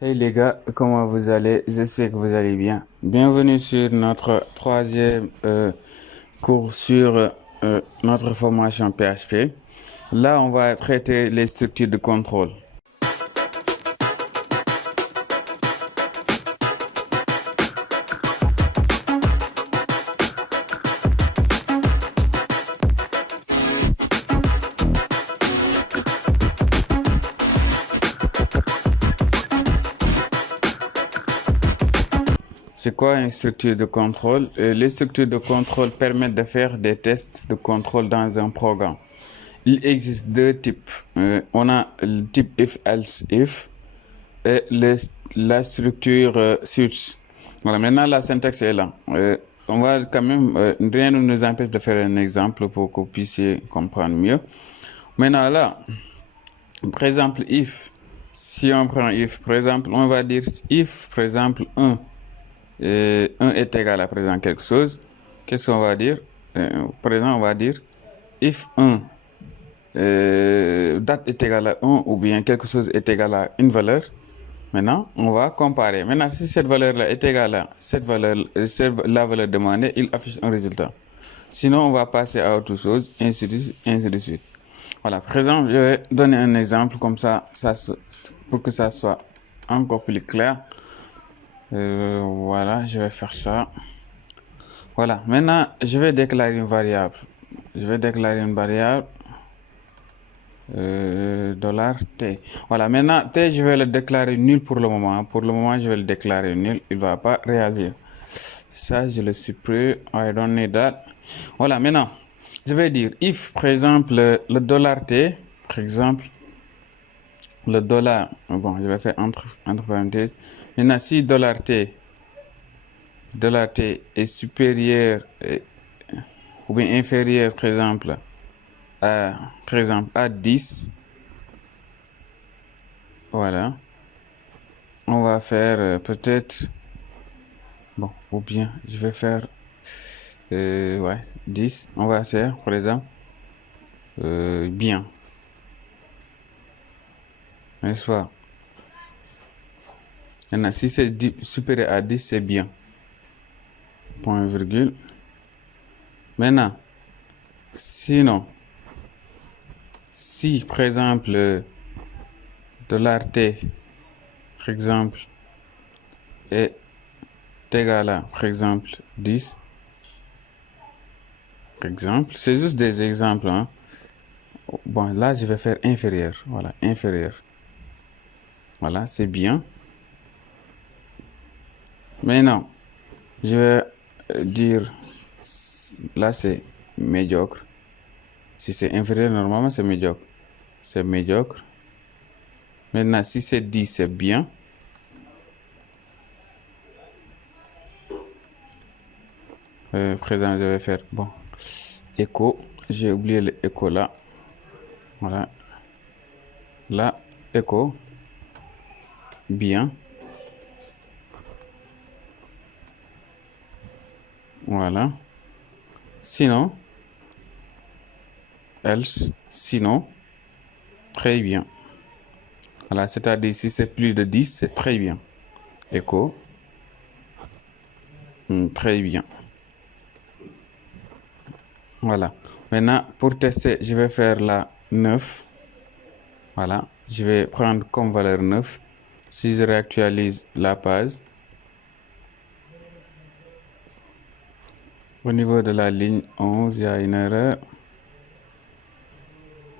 Hey les gars, comment vous allez? J'espère que vous allez bien. Bienvenue sur notre troisième cours sur notre formation PHP. Là, on va traiter les structures de contrôle. C'est quoi une structure de contrôle? Les structures de contrôle permettent de faire des tests de contrôle dans un programme. Il existe deux types. On a le type if-else-if et la structure switch. Voilà, maintenant la syntaxe est là. On va quand même, rien ne nous empêche de faire un exemple pour que vous puissiez comprendre mieux. Maintenant là, par exemple, if, si on prend if, par exemple, on va dire if, par exemple, 1 est égal à, par exemple, quelque chose. Qu'est-ce qu'on va dire? Par exemple, on va dire if 1 date est égale à 1 ou bien quelque chose est égal à une valeur. Maintenant, on va comparer. Maintenant, si cette valeur-là est égale à cette valeur, la valeur demandée, il affiche un résultat. Sinon, on va passer à autre chose, ainsi de suite. Voilà, par exemple, je vais donner un exemple comme ça, pour que ça soit encore plus clair. Voilà, je vais faire ça. Voilà, maintenant, je vais déclarer une variable. Je vais déclarer une variable $t. Voilà, maintenant, t, je vais le déclarer nul pour le moment. Pour le moment, je vais le déclarer nul. Il ne va pas réagir. Ça, je le supprime. I don't need that. Voilà, maintenant, je vais dire if, par exemple, le $t, par exemple, le dollar, bon, je vais faire entre parenthèses. Maintenant, si $t est supérieur ou bien inférieur, par exemple, à 10, voilà, on va faire peut-être, bon, ou bien je vais faire, ouais, 10, on va faire, par exemple, bien, n'est-ce pas? Maintenant, si c'est supérieur à 10, c'est bien, point virgule. Maintenant, sinon, si, par exemple, $t, par exemple, est égal à, par exemple, 10, par exemple, c'est juste des exemples, hein. Bon, là, je vais faire inférieur, voilà, inférieur. Voilà, c'est bien. Maintenant, je vais dire, là, c'est médiocre. Si c'est inférieur, normalement, c'est médiocre. C'est médiocre. Maintenant, si c'est 10, c'est bien. Présent, je vais faire, bon, écho. J'ai oublié le écho là. Voilà. Là, écho. Bien. Voilà. Sinon, else, sinon, très bien. Voilà, c'est-à-dire si c'est plus de 10, c'est très bien. Écho. Très bien. Voilà. Maintenant, pour tester, je vais faire la 9. Voilà. Je vais prendre comme valeur 9. Si je réactualise la page, au niveau de la ligne 11, il y a une erreur.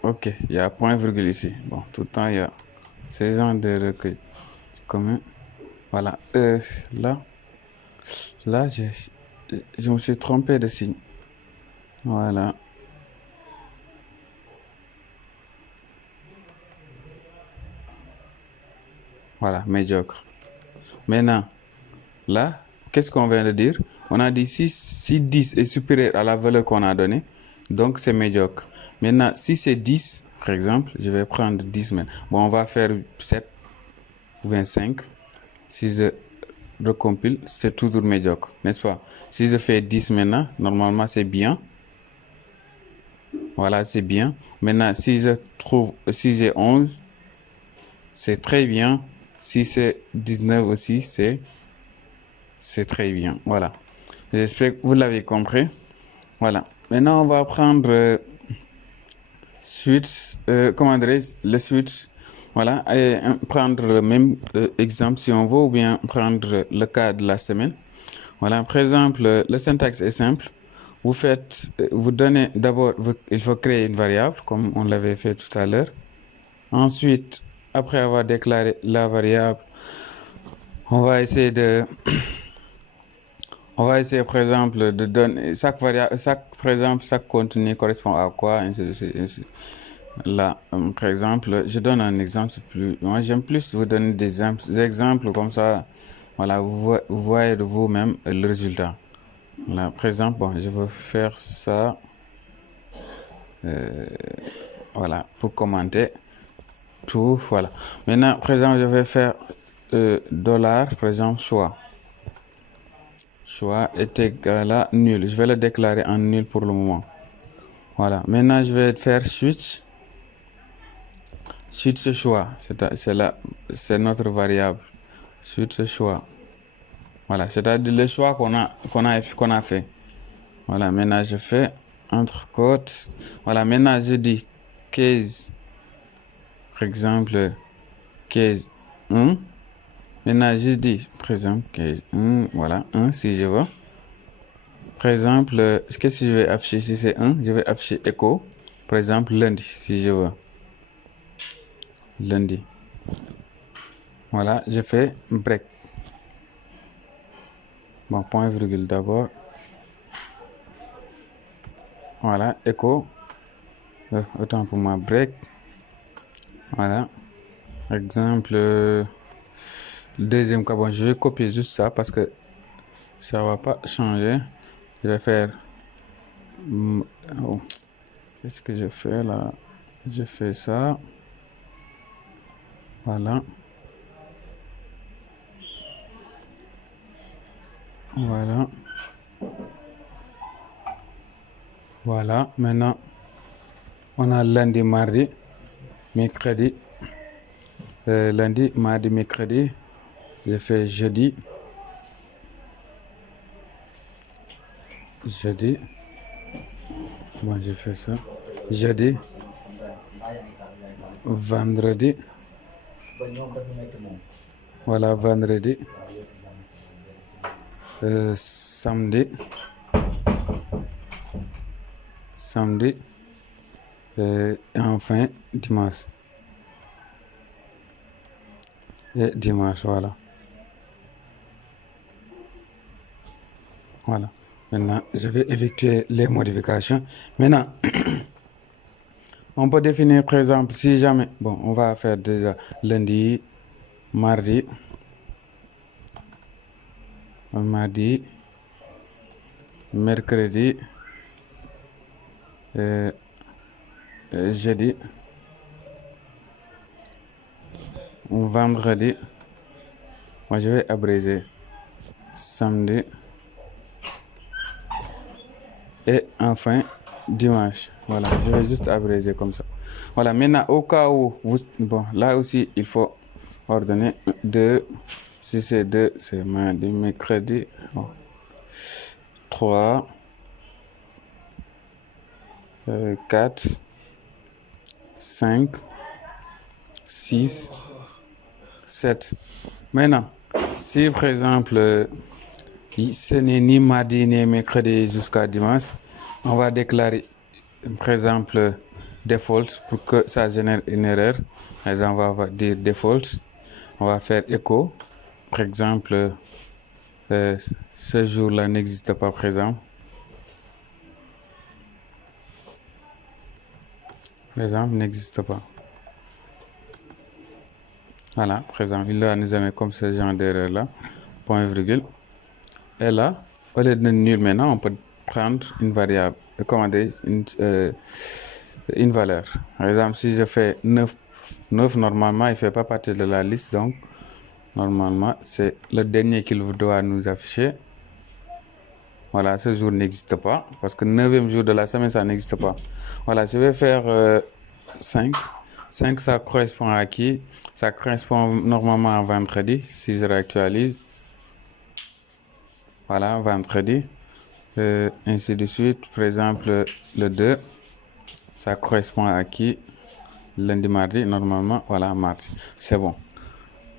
Ok, il y a point virgule ici. Bon, tout le temps, il y a ces genres d'erreurs que commun. Voilà. Là, je me suis trompé de signe. Voilà. Voilà, médiocre. Maintenant, là, qu'est-ce qu'on vient de dire? On a dit si 10 est supérieur à la valeur qu'on a donnée, donc c'est médiocre. Maintenant, si c'est 10, par exemple, je vais prendre 10 maintenant. Bon, on va faire 7 ou 25. Si je recompile, c'est toujours médiocre, n'est-ce pas? Si je fais 10 maintenant, normalement c'est bien. Voilà, c'est bien. Maintenant, si j'ai 11, c'est très bien. Si c'est 19 aussi, c'est très bien. Voilà. J'espère que vous l'avez compris. Voilà. Maintenant, on va prendre comment dirais le switch. Voilà. Et prendre le même exemple si on veut, ou bien prendre le cas de la semaine. Voilà. Par exemple, le syntaxe est simple. Vous donnez d'abord, il faut créer une variable, comme on l'avait fait tout à l'heure. Ensuite, après avoir déclaré la variable, on va essayer par exemple de donner chaque contenu correspond à quoi, ainsi de suite, ainsi. Là, par exemple, je donne un exemple moi j'aime plus vous donner des exemples comme ça. Voilà, vous voyez de vous-même le résultat. Là, par exemple, bon, je veux faire ça. Voilà, pour commenter tout. Voilà. Maintenant, par exemple, je vais faire dollar, par exemple, choix. Choix est égal à nul. Je vais le déclarer en nul pour le moment. Voilà. Maintenant, je vais faire switch. Switch choix. C'est notre variable. Switch choix. Voilà. C'est-à-dire le choix qu'on a fait. Voilà. Maintenant, je fais entre côtes. Voilà. Maintenant, je dis case. Par exemple, case 1. Maintenant, je dis, par exemple, case 1. Voilà. 1 si je veux. Par exemple, qu'est-ce que je vais afficher si c'est 1? Je vais afficher echo. Par exemple, lundi, si je veux. Lundi. Voilà, je fais break. Bon, point virgule d'abord. Voilà, echo. Autant pour moi, break. Voilà. Exemple, deuxième cas, bon, je vais copier juste ça parce que ça va pas changer. Je vais faire... Oh. Qu'est-ce que je fais là? Je fais ça. Voilà. Voilà. Voilà. Maintenant, on a lundi, mardi, mercredi. Lundi, mardi, mercredi. Je fais jeudi. Jeudi. Bon, je fais ça. Jeudi. Vendredi. Voilà, vendredi. Samedi. Samedi. Et enfin, dimanche. Et dimanche, voilà. Voilà. Maintenant, je vais effectuer les modifications. Maintenant, on peut définir, par exemple, si jamais... Bon, on va faire déjà lundi, mardi, mercredi, jeudi, vendredi. Moi, je vais abréger samedi. Et enfin, dimanche. Voilà, je vais juste abréger comme ça. Voilà, maintenant, au cas où, bon, là aussi, il faut ordonner 2. Si c'est 2, c'est mardi, mercredi. Bon. 3, 4, 5, 6, 7. Maintenant, si par exemple, ce n'est ni mardi ni mercredi jusqu'à dimanche, on va déclarer par exemple default pour que ça génère une erreur. Par exemple, on va dire default. On va faire echo. Par exemple, ce jour-là n'existe pas, par exemple. Par exemple, n'existe pas. Voilà, par exemple, il va nous amener comme ce genre d'erreur-là. Point virgule. Et là, au lieu de nul maintenant, on peut prendre une variable, commander une valeur. Par exemple, si je fais 9, normalement, il ne fait pas partie de la liste. Donc, normalement, c'est le dernier qu'il doit nous afficher. Voilà, ce jour n'existe pas. Parce que le 9e jour de la semaine, ça n'existe pas. Voilà, je vais faire 5. 5, ça correspond à qui? Ça correspond normalement à vendredi, si je réactualise. Voilà, vendredi. Ainsi de suite. Par exemple, le 2, ça correspond à qui? Lundi, mardi, normalement. Voilà, mardi. C'est bon.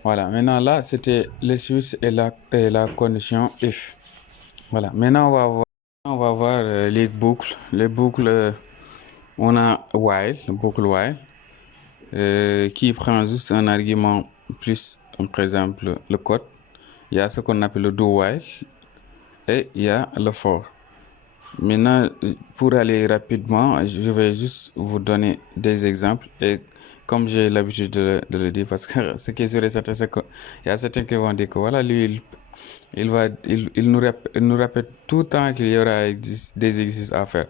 Voilà, maintenant là, c'était les switch et la condition if. Voilà, maintenant on va voir les boucles. Les boucles, on a while, le boucle while, qui prend juste un argument plus, par exemple, le code. Il y a ce qu'on appelle le do while et il y a le for. Maintenant, pour aller rapidement, je vais juste vous donner des exemples. Et comme j'ai l'habitude de le dire, parce que ce qui est sûr et certain, c'est qu'il y a certains qui vont dire que voilà, lui, il nous répète tout le temps qu'il y aura des exercices à faire.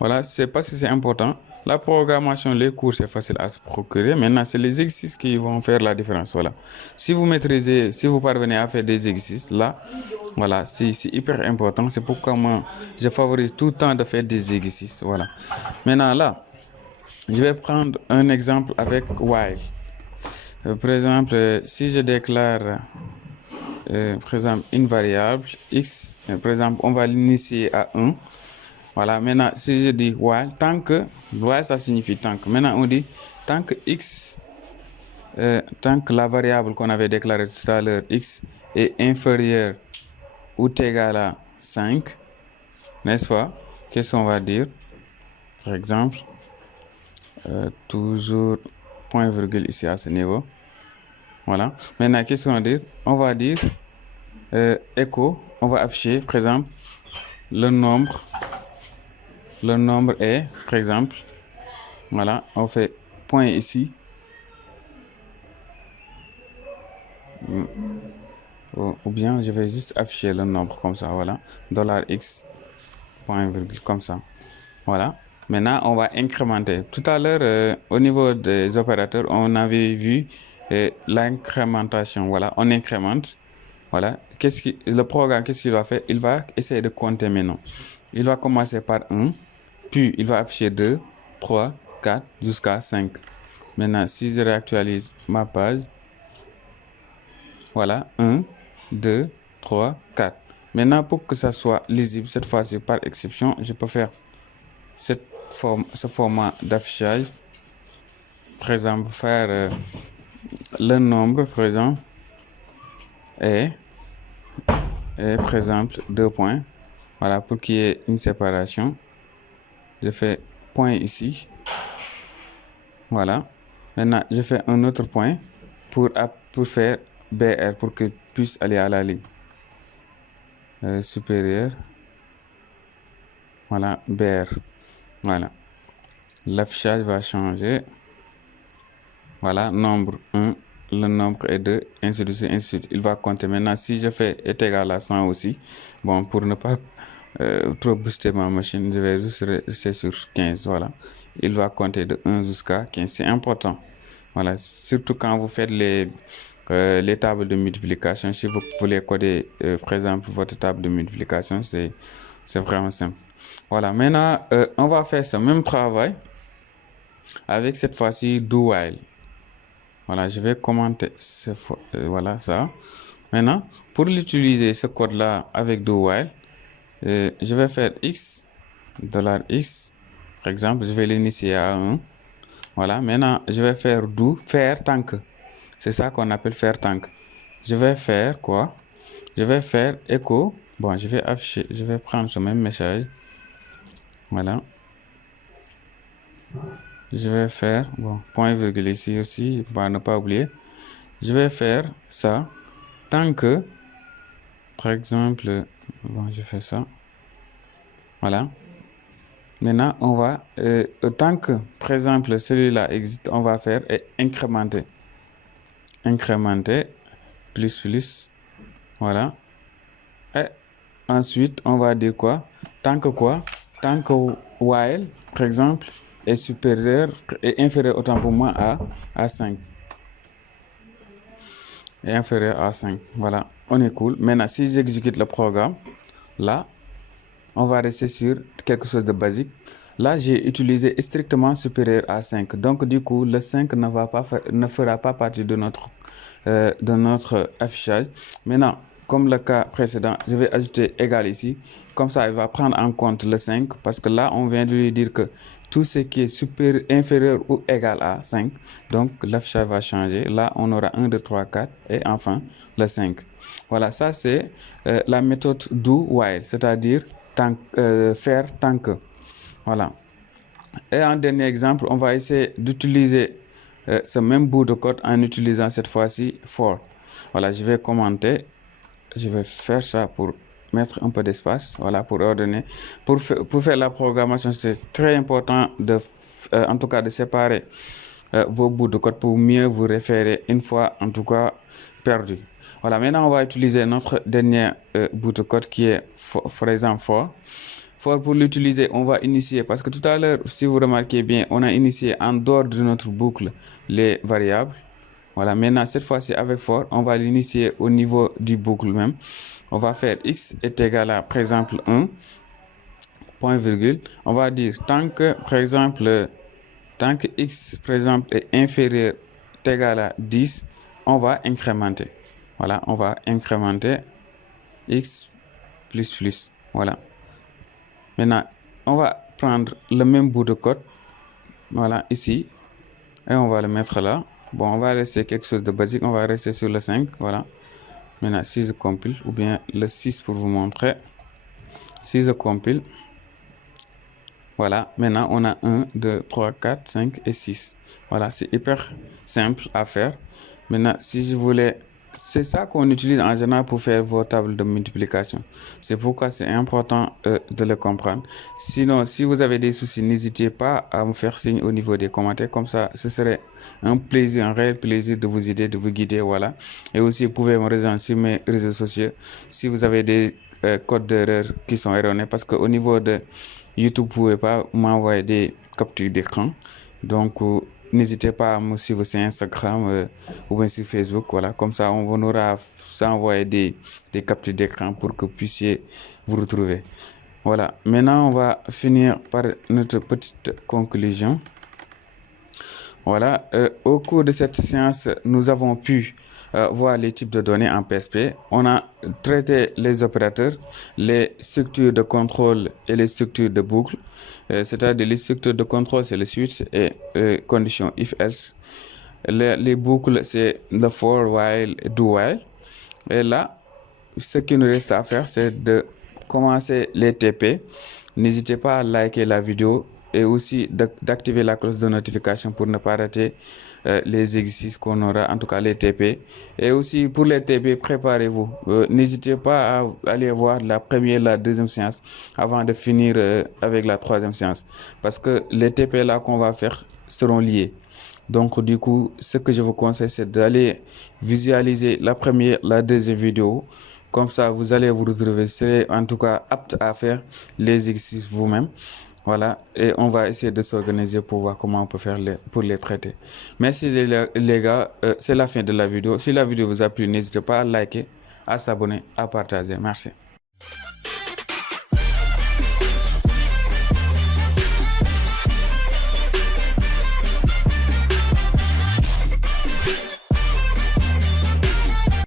Voilà, c'est parce que c'est important. La programmation, les cours, c'est facile à se procurer. Maintenant, c'est les exercices qui vont faire la différence. Voilà. Si vous maîtrisez, si vous parvenez à faire des exercices, là, voilà, c'est hyper important. C'est pourquoi moi, je favorise tout le temps de faire des exercices. Voilà. Maintenant, là, je vais prendre un exemple avec while. Par exemple, si je déclare, par exemple, une variable x, par exemple, on va l'initier à 1. Voilà, maintenant, si je dis while, tant que, while ça signifie tant que. Maintenant, on dit tant que x, tant que la variable qu'on avait déclarée tout à l'heure, x, est inférieure ou égal à 5, n'est-ce pas? Qu'est-ce qu'on va dire? Par exemple, toujours point virgule ici à ce niveau. Voilà. Maintenant, qu'est-ce qu'on va dire? On va dire echo, on va afficher, par exemple, le nombre est, par exemple, voilà, on fait point ici. Ou bien je vais juste afficher le nombre comme ça, voilà, $x, point virgule, comme ça. Voilà. Maintenant, on va incrémenter. Tout à l'heure, au niveau des opérateurs, on avait vu l'incrémentation. Voilà, on incrémente. Voilà. Le programme, qu'est-ce qu'il va faire? Il va essayer de compter maintenant. Il va commencer par 1, puis il va afficher 2, 3, 4, jusqu'à 5. Maintenant, si je réactualise ma page, voilà, 1, 2, 3, 4. Maintenant, pour que ça soit lisible, cette fois-ci, par exception, je peux faire ce format d'affichage. Par exemple, faire le nombre, par exemple, et par exemple, 2 points. Voilà, pour qu'il y ait une séparation. Je fais point ici. Voilà. Maintenant, je fais un autre point pour faire BR, pour qu'il puisse aller à la ligne supérieure. Voilà, BR. Voilà. L'affichage va changer. Voilà, nombre 1, le nombre est 2, ainsi de suite, ainsi de suite. Il va compter. Maintenant, si je fais est égal à 100 aussi, bon, pour ne pas trop booster ma machine, je vais juste rester sur 15. Voilà. Il va compter de 1 jusqu'à 15. C'est important. Voilà. Surtout quand vous faites les tables de multiplication. Si vous voulez coder, par exemple, votre table de multiplication, c'est vraiment simple. Voilà. Maintenant, on va faire ce même travail avec cette fois-ci do while. Voilà, je vais commenter voilà ça. Maintenant, pour l'utiliser ce code-là avec do while, je vais faire x, $x, par exemple, je vais l'initier à 1. Voilà, maintenant, je vais faire do, faire tant que. C'est ça qu'on appelle faire tant que. Je vais faire quoi? Je vais faire echo. Bon, je vais afficher, je vais prendre ce même message. Voilà. Je vais faire, bon, point virgule ici aussi, pour ne pas oublier. Je vais faire ça tant que, par exemple, bon, je fais ça. Voilà. Maintenant, on va, tant que, par exemple, celui-là existe, on va faire incrémenter. Incrémenter, plus, voilà. Et ensuite, on va dire quoi? Tant que quoi? Tant que while, par exemple, est supérieur et inférieur autant pour moi à 5. Et inférieur à 5. Voilà, on est cool. Maintenant, si j'exécute le programme, là, on va rester sur quelque chose de basique. Là, j'ai utilisé strictement supérieur à 5. Donc, du coup, le 5 ne fera pas partie de notre affichage. Maintenant, comme le cas précédent, je vais ajouter égal ici. Comme ça, il va prendre en compte le 5 parce que là, on vient de lui dire que tout ce qui est supérieur, inférieur ou égal à 5. Donc, l'affichage va changer. Là, on aura 1, 2, 3, 4 et enfin le 5. Voilà, ça c'est la méthode do while, c'est-à-dire faire tant que. Voilà. Et en dernier exemple, on va essayer d'utiliser ce même bout de code en utilisant cette fois-ci for. Voilà, je vais commenter. Je vais faire ça pour mettre un peu d'espace. Voilà, pour ordonner. Pour faire la programmation, c'est très important en tout cas, de séparer vos bouts de code pour mieux vous référer une fois, en tout cas, perdu. Voilà, maintenant on va utiliser notre dernier bout de code qui est, par exemple, for. Pour l'utiliser, on va initier, parce que tout à l'heure, si vous remarquez bien, on a initié en dehors de notre boucle les variables. Voilà, maintenant, cette fois-ci, avec for, on va l'initier au niveau du boucle même. On va faire x est égal à, par exemple, 1, point virgule. On va dire, tant que, par exemple, tant que x, par exemple, est inférieur est égal à 10, on va incrémenter. Voilà, on va incrémenter x plus. Voilà. Maintenant, on va prendre le même bout de code, voilà, ici, et on va le mettre là. Bon, on va rester quelque chose de basique, on va rester sur le 5, voilà. Maintenant, si je compile, ou bien le 6 pour vous montrer, si je compile, voilà, maintenant on a 1, 2, 3, 4, 5 et 6. Voilà, c'est hyper simple à faire. Maintenant, si je voulais... C'est ça qu'on utilise en général pour faire vos tables de multiplication. C'est pourquoi c'est important de le comprendre. Sinon, si vous avez des soucis, n'hésitez pas à me faire signe au niveau des commentaires. Comme ça, ce serait un plaisir, un réel plaisir de vous aider, de vous guider. Voilà. Et aussi, vous pouvez me rejoindre sur mes réseaux sociaux si vous avez des codes d'erreur qui sont erronés. Parce qu'au niveau de YouTube, vous ne pouvez pas m'envoyer des captures d'écran. Donc, n'hésitez pas à me suivre sur Instagram ou bien sur Facebook. Voilà, comme ça, on aura envoyé des captures d'écran pour que vous puissiez vous retrouver. Voilà, maintenant, on va finir par notre petite conclusion. Voilà, au cours de cette séance, nous avons pu voir les types de données en PSP. On a traité les opérateurs, les structures de contrôle et les structures de boucle. C'est-à-dire les structures de contrôle, c'est le switch et condition if-else. Les boucles, c'est le for, while et do while. Et là, ce qu'il nous reste à faire, c'est de commencer les TP. N'hésitez pas à liker la vidéo et aussi d'activer la cloche de notification pour ne pas rater les exercices qu'on aura, en tout cas les TP. Et aussi pour les TP, préparez-vous. N'hésitez pas à aller voir la première, la deuxième séance avant de finir avec la troisième séance. Parce que les TP là qu'on va faire seront liés. Donc du coup, ce que je vous conseille, c'est d'aller visualiser la première, la deuxième vidéo. Comme ça, vous allez vous retrouver, serez en tout cas apte à faire les exercices vous-même. Voilà, et on va essayer de s'organiser pour voir comment on peut faire pour les traiter. Merci les gars, c'est la fin de la vidéo. Si la vidéo vous a plu, n'hésitez pas à liker, à s'abonner, à partager. Merci.